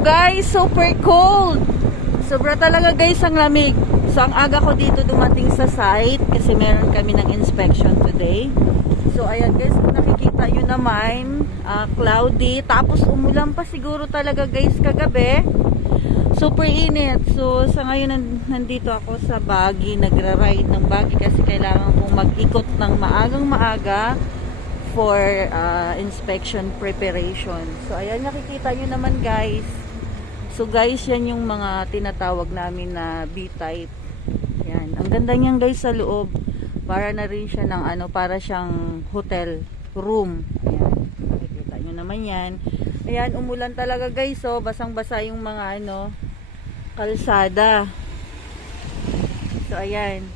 guys, super cold. Sobra talaga guys ang lamig. So ang aga ko dito dumating sa site kasi meron kami ng inspection today. So ayan guys, kung nakikita nyo naman, cloudy. Tapos umulan pa siguro talaga guys kagabi. Super init. So sa ngayon nandito ako sa Baguio, nagra-ride ng Baguio kasi kailangan kong mag-ikot ng maagang maaga for inspection preparation. So ayan, nakikita nyo naman guys. So guys, yan yung mga tinatawag namin na B-type. Yan, ang ganda niyan guys sa loob. Para na rin siya ng ano, para siyang hotel room. Ayan, nakikita nyo naman yan. Ayan, umulan talaga guys. So basang-basa yung mga ano, kalsada. So ayan,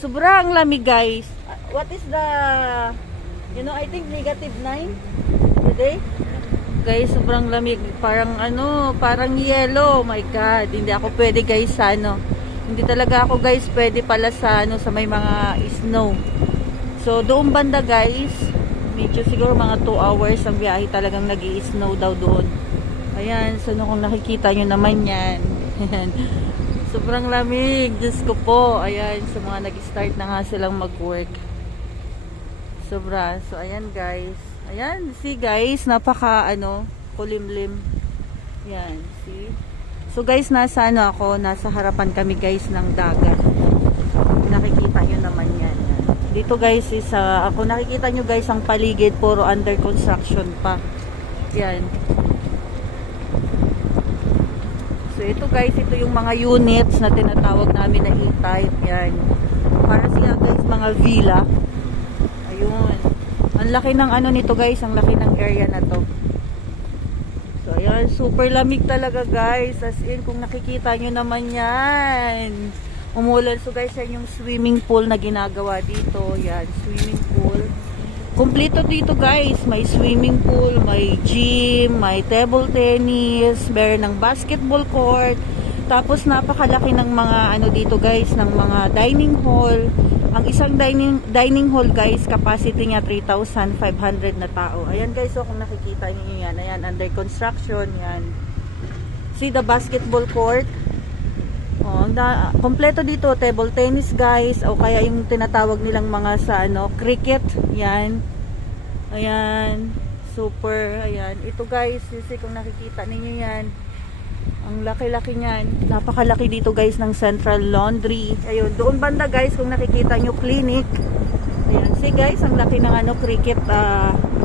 sobrang lamig guys. What is the, you know, I think -9 today. Guys, sobrang lamig. Parang ano, parang yellow. Oh my God. Hindi ako pwede guys sa ano. Hindi talaga ako guys pwede pala sa ano, sa may mga snow. So, doon banda guys, medyo siguro mga 2 hours ang biyahe, talagang nag-i-snow daw doon. Ayan, so kung nakikita nyo naman yan. Sobrang lamig. Diyos ko po. Ayan, so mga nag-start na nga silang mag-work. Sobra. So, ayan guys. Ayan, see guys, napaka ano, kulimlim. Yan, see. So guys, nasa ano ako, nasa harapan kami guys ng dagat. Nakikita nyo naman yan. Dito guys is, ako nakikita nyo guys ang paligid, puro under construction pa. Yan. So ito guys, ito yung mga units na tinatawag namin na E-type. Yan. Para siya guys, mga villa. Ayun. Ang laki ng ano nito guys, ang laki ng area na to. So ayan, super lamig talaga guys. As in, kung nakikita nyo naman yan. Umulan. So guys, yan yung swimming pool na ginagawa dito. Yan, swimming pool. Kompleto dito guys. May swimming pool, may gym, may table tennis, meron ng basketball court. Tapos napakalaki ng mga ano dito guys, ng mga dining hall. Ang isang dining hall guys, capacity niya 3,500 na tao. Ayan guys, so kung nakikita niyo yan, ayan, under construction yan. See the basketball court. Oh, kompleto dito, table tennis guys, o kaya yung tinatawag nilang mga sa ano, cricket. Yan. Ayan, super, ayan. Ito guys, see kung nakikita niyo yan. Ang laki-laki niyan. Napakalaki dito guys ng central laundry. Ayun, doon banda guys kung nakikita nyo clinic. Ayan, see guys, ang laki ng ano, cricket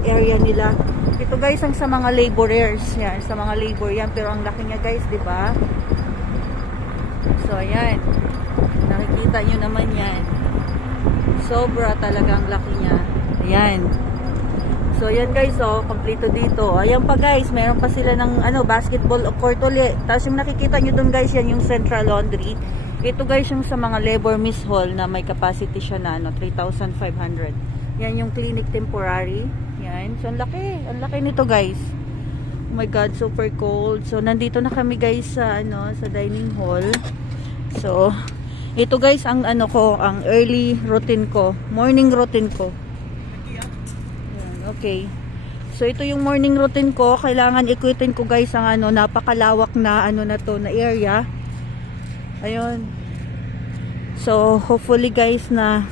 area nila. Ito guys ang sa mga laborers. Yan, sa mga labor yan. Pero ang laki niya guys, di ba? So ayan. Nakikita nyo naman yan. Sobra talagang laki niya. Ayan. So ayan guys, oh, kompleto dito. Ayan pa guys, meron pa sila ng ano, basketball court ulit. Tapos yung nakikita nyo dun guys, yan yung central laundry. Ito guys yung sa mga labor miss hall na may capacity siya na ano, 3,500. Yan yung clinic temporary. Yan. So ang laki nito guys. Oh my God, super cold. So nandito na kami guys sa ano, sa dining hall. So ito guys ang ano ko, ang early routine ko, morning routine ko. Okay. So ito yung morning routine ko. Kailangan ikutin ko guys ang ano, napakalawak na ano na to na area. Ayun. So hopefully guys na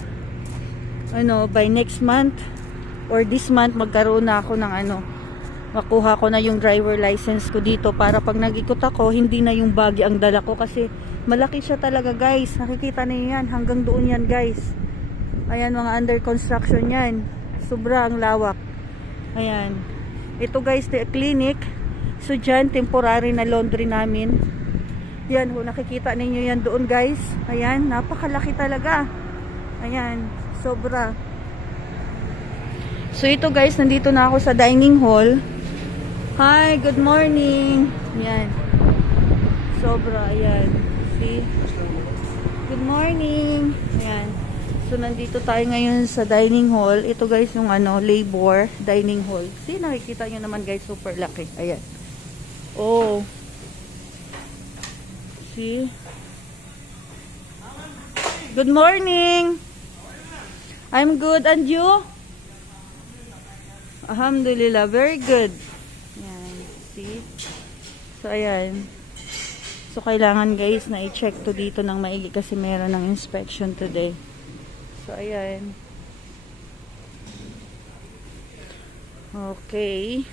ano, by next month or this month magkaroon na ako ng ano, makuha ko na yung driver license ko dito para pag nag-ikot ako, hindi na yung buggy ang dala ko kasi malaki siya talaga guys. Nakikita niyo yan, hanggang doon yan guys. Ayan, mga under construction yan. Sobra ang lawak. Ayan. Ito guys, the clinic. So dyan, temporary na laundry namin. Yan, nakikita ninyo yan doon guys. Ayan, napakalaki talaga. Ayan, sobra. So ito guys, nandito na ako sa dining hall. Hi, good morning. Ayan. Sobra, ayan. See? Good morning. Ayan. So nandito tayo ngayon sa dining hall. Ito guys yung ano, labor dining hall. See, nakikita nyo naman guys, super laki. Ayan. Oh. See? Good morning. I'm good, and you? Alhamdulillah, very good. Yan, see? So So, ayan. So, kailangan guys na i-check to dito ng maigi kasi meron ng inspection today. So, ayan. Okay.